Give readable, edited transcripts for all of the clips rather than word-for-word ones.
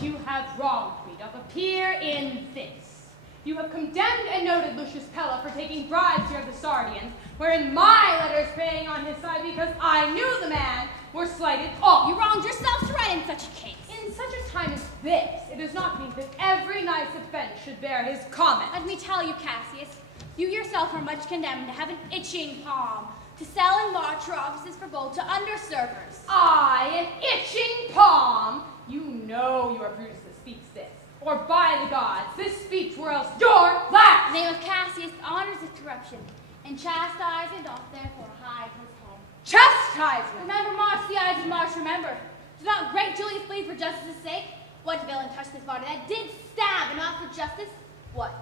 you have wronged me doth appear in this. You have condemned and noted Lucius Pella for taking bribes here of the Sardians, wherein my letters being on his side because I knew the man, were slighted all. You wronged yourself to write in such a case. In such a time as this, it does not mean that every knight's offense should bear his comment. Let me tell you, Cassius, you yourself are much condemned to have an itching palm, to sell and march your offices for gold to underservers. I, an itching palm? You know you are Brutus that speaks this. Or by the gods, this speech were else your last. The name of Cassius honors his corruption, and chastisement doth therefore hide his head. Chastisement! Remember March, the eyes of March, remember. Did not great Julius plead for justice's sake? What villain touched this body that did stab and not for justice? What?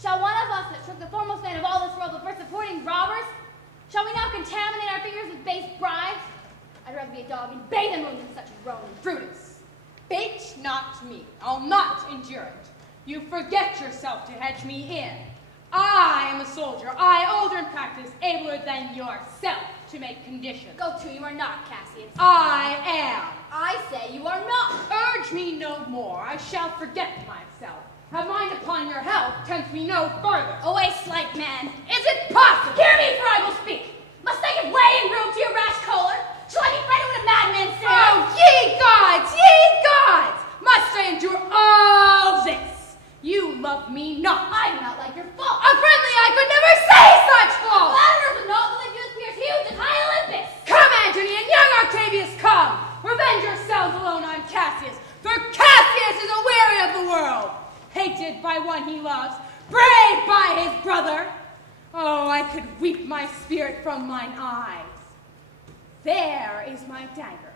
Shall one of us that took the foremost man of all this world before supporting robbers? Shall we now contaminate our fingers with base bribes? I'd rather be a dog and bathe in wounds than such a Roman. Brutus, bait not me. I'll not endure it. You forget yourself to hedge me in. I am a soldier, I older in practice, abler than yourself to make conditions. Go to, you are not, Cassius. I am. I say you are not. Urge me no more, I shall forget myself. Have mind upon your health, tempt me no further. Away, slight man. Is it possible? Hear me, for I will speak. Must I give way and room to your rash choler? Shall I be frightened when a madman sings? Oh, ye gods, ye gods! Must I endure all this? You love me not. I do not like your fault. A friendly I could never say such fault. Flatterers would not believe you appears huge and high Olympus. Come, Antony, and young Octavius, come. Revenge yourselves alone on Cassius, for Cassius is aweary of the world. Hated by one he loves, brave by his brother. Oh, I could weep my spirit from mine eyes. There is my dagger,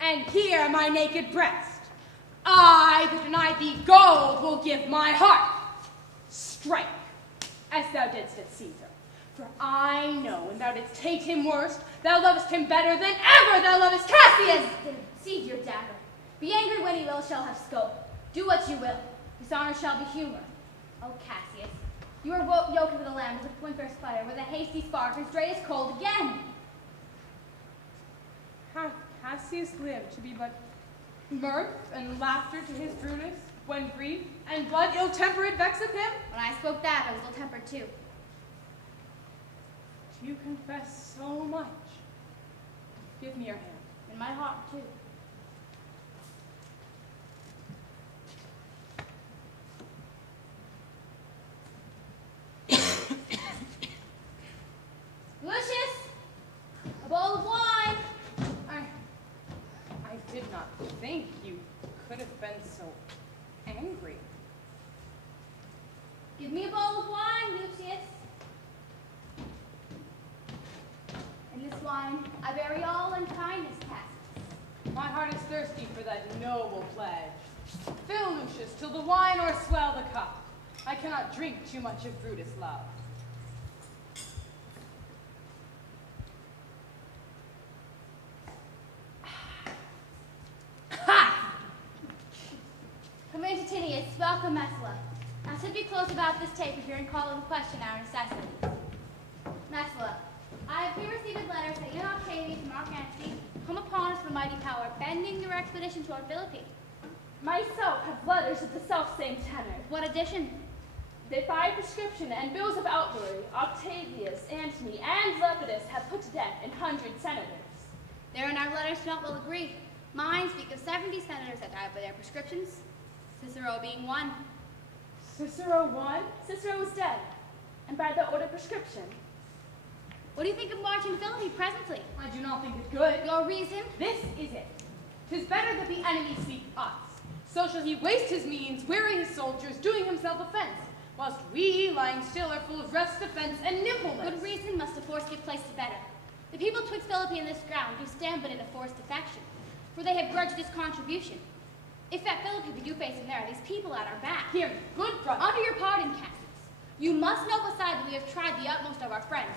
and here my naked breast. I that deny thee gold will give my heart. Strike, as thou didst at Caesar. For I know when thou didst hate him worst, thou lovest him better than ever thou lovest Cassius. Then seize your dagger. Be angry when he will shall have scope. Do what you will. Dishonor shall be humor. Oh, Cassius, you are yoked with the land with winter's fire, where the hasty spark is straight as cold again. Hath Cassius lived to be but mirth and laughter to his Brutus, when grief and blood ill-tempered vexeth him? When I spoke that, I was ill-tempered too. Do you confess so much? Give me your hand. In my heart too. Lucius, a bowl of wine. I did not think you could have been so angry. Give me a bowl of wine, Lucius. In this wine, I bury all unkindness, Cassius. My heart is thirsty for that noble pledge. Fill, Lucius, till the wine o'erswell the cup. I cannot drink too much of Brutus' love. Come in, Titinius. Welcome, Messala. Now sit be close about this taper here and call into question our necessities. Messala, I have here received letters that young Octavius and Mark Antony come upon us from mighty power, bending their expedition toward Philippi. Myself have letters of the self-same tenor. What addition? They by prescription and bills of outlawry, Octavius, Antony, and Lepidus have put to death 100 senators. There in our letters do not well agree. Mine speak of 70 senators that died by their prescriptions, Cicero being one. Cicero won? Cicero was dead, and by the order prescription. What do you think of marching Philippi presently? I do not think it good. Your reason? This is it. 'Tis better that the enemy seek us. So shall he waste his means, weary his soldiers, doing himself offense, whilst we, lying still, are full of rest, defense, and nimbleness. Good reason must of force give place to better. The people twixt Philippi and this ground do stand but in a forced affection, for they have grudged this contribution. If at Philippi we do face him there, these people at our back. Hear me, good brother. Under your pardon, Cassius, you must know beside that we have tried the utmost of our friends.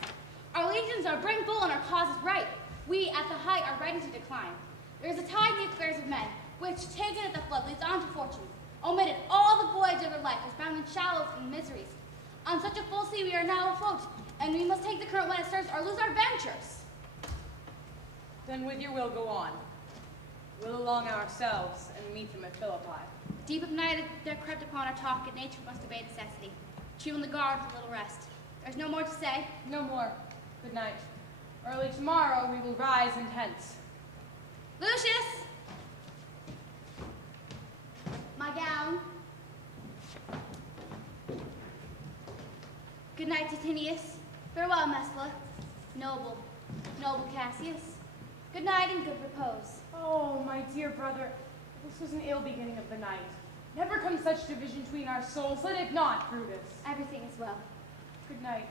Our legions are brimful and our cause is right. We, at the height, are ready to decline. There is a tide in the affairs of men, which, taken at the flood, leads on to fortune. Omitted all the voyage of our life is bound in shallows and miseries. On such a full sea we are now afloat, and we must take the current when it serves or lose our ventures. Then with your will go on. We'll along ourselves and meet them at Philippi. Deep of night there crept upon our talk, and nature must obey necessity. Chew on the guard with a little rest. There's no more to say? No more. Good night. Early tomorrow we will rise in tents. Lucius! My gown. Good night, Titinius. Farewell, Messala. Noble Cassius. Good night and good repose. Oh, my dear brother, this was an ill beginning of the night. Never comes such division between our souls. Let it not, Brutus. Everything is well. Good night,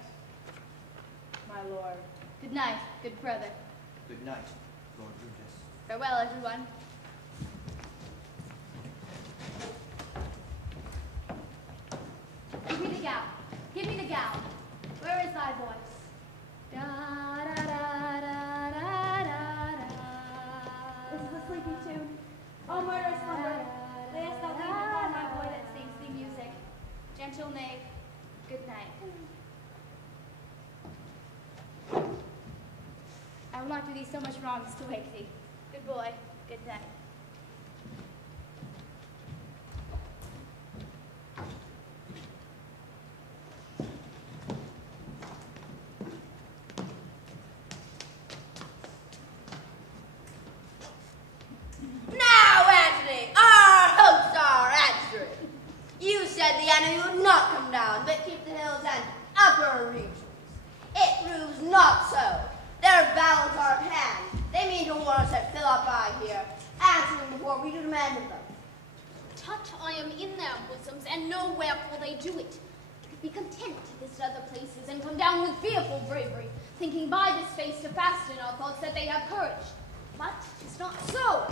my lord. Good night, good brother. Good night, Lord Brutus. Farewell, everyone. Give me the gown. Give me the gown. Where is thy voice? Da da da da da da da. This is a sleepy tune. O murderous slumber, layest thou leave upon my boy that sings thee music. Gentle knave, good night. I will not do thee so much wrong as to wake thee. Good boy, good night. Now, Antony, our hopes are answered. You said the enemy would not come down, but keep the hills and upper regions. It proves not so. Their battles are at hand. They mean to warn us at Philippi here, answering before we do demand of them. Tut, I am in their bosoms, and know wherefore they do it. Be content to visit other places, and come down with fearful bravery, thinking by this face to fasten our thoughts that they have courage. But 'tis not so.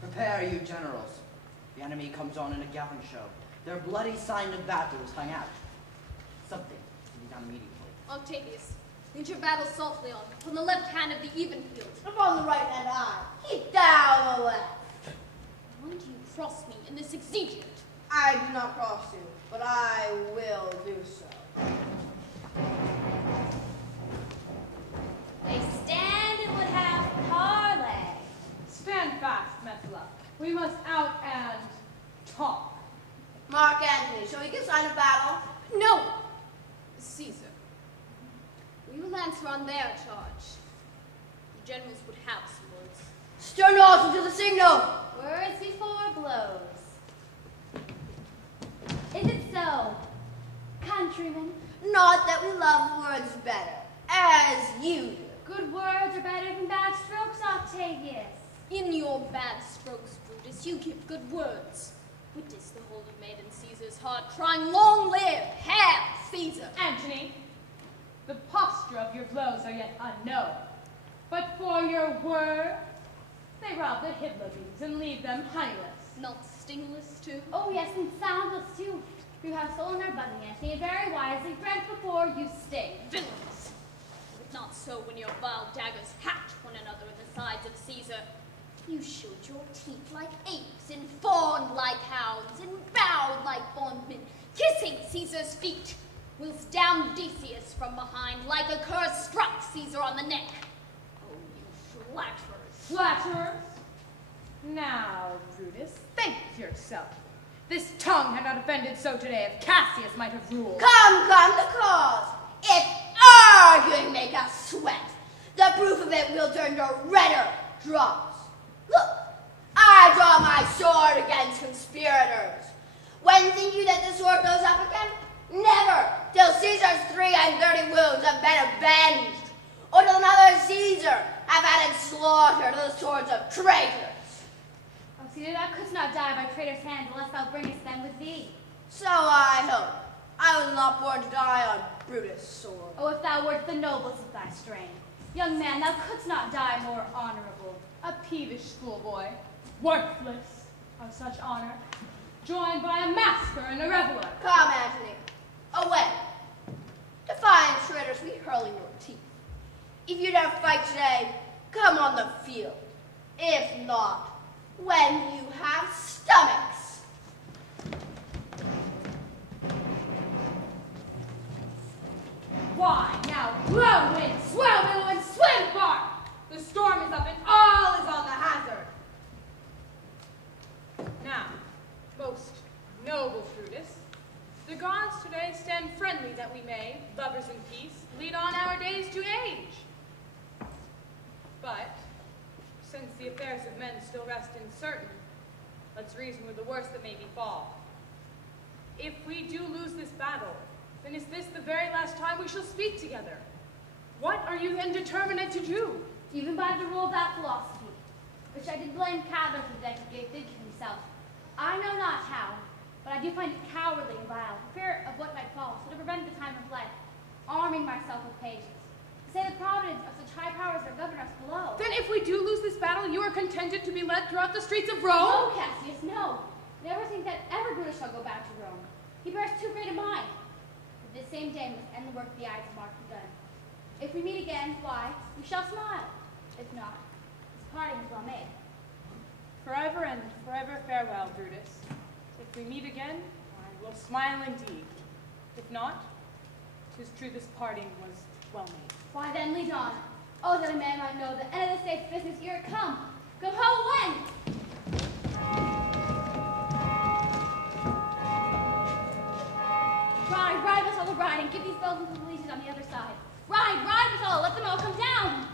Prepare, you generals. The enemy comes on in a gallant show. Their bloody sign of battle is hung out. Something to be done immediately. Octavius, lead your battle softly on the left hand of the even field. Upon the right hand eye, keep down the left. Why do you cross me in this exigent? I do not cross you, but I will do so. They stand and would have parley. Stand fast, Messala. We must out and talk. Mark Antony, shall we give sign of battle? No! Caesar. We will answer on their charge. The generals would have some words. Stern also to the signal. Words before blows. Is it so, countrymen? Not that we love words better, as you do. Good words are better than bad strokes, Octavius. In your bad strokes, Brutus, you give good words. Witness the holy maiden Caesar's heart, crying, "Long live Hail Caesar!" Antony, the posture of your blows are yet unknown. But for your words, they rob the Hippolytes and leave them honeyless. Not stingless, too? Oh, yes, and soundless, too. You have stolen our budding, Antony, and very wisely bred before you sting. Villains! But not so when your vile daggers hacked one another in the sides of Caesar. You showed your teeth like apes, and fawned like hounds, and bowed like bondmen, kissing Caesar's feet, whilst down Decius from behind, like a curse, struck Caesar on the neck. Oh, you flatterers! Flatterers? Now, Brutus, think yourself. This tongue had not offended so today if Cassius might have ruled. Come, the cause. If arguing make us sweat, the proof of it will turn to redder drops. Look, I draw my sword against conspirators. When think you that the sword goes up again? Never, till Caesar's 33 wounds have been avenged, or till another Caesar have added slaughter to the swords of traitors. Oh, Caesar, thou couldst not die by traitor's hand unless thou bringest them with thee. So I hope. I was not born to die on Brutus' sword. Oh, if thou wert the noblest of thy strain. Young man, thou couldst not die more honorable. A peevish schoolboy, worthless of such honor, joined by a masker and a reveler. Come, Antony, away. Defiant traitors, we hurl in your teeth. If you dare fight today, come on the field. If not, when you have stomachs. why. Now blow, wind, swell, billow, and swim, bark. The storm is up and all is on the hazard. Now, most noble Brutus, the gods today stand friendly that we may, lovers in peace, lead on our days to age. But, since the affairs of men still rest uncertain, let's reason with the worst that may befall. If we do lose this battle, then is this the very last time we shall speak together? What are you then determined to do? Even by the rule of that philosophy, which I did blame Cather for the death he gave Dig himself. I know not how, but I do find it cowardly and vile, for fear of what might fall, so to prevent the time of life, arming myself with patience. To say the providence of such high powers that govern us below. Then if we do lose this battle, you are contented to be led throughout the streets of Rome? No, Cassius, no. Never think that ever Brutus shall go back to Rome. He bears too great a mind. But this same day must end the work the eyes of Mark begun. If we meet again, why, we shall smile. If not, this parting is well made. Forever and forever farewell, Brutus. If we meet again, I will smile indeed. If not, 'tis true this parting was well made. Why then, lead on. Oh, that a man might know the end of this day's business ere it come. Go home when? Ride, ride us all the ride, and give these bells into the leashes on the other side. Ride, ride us all, let them all come down.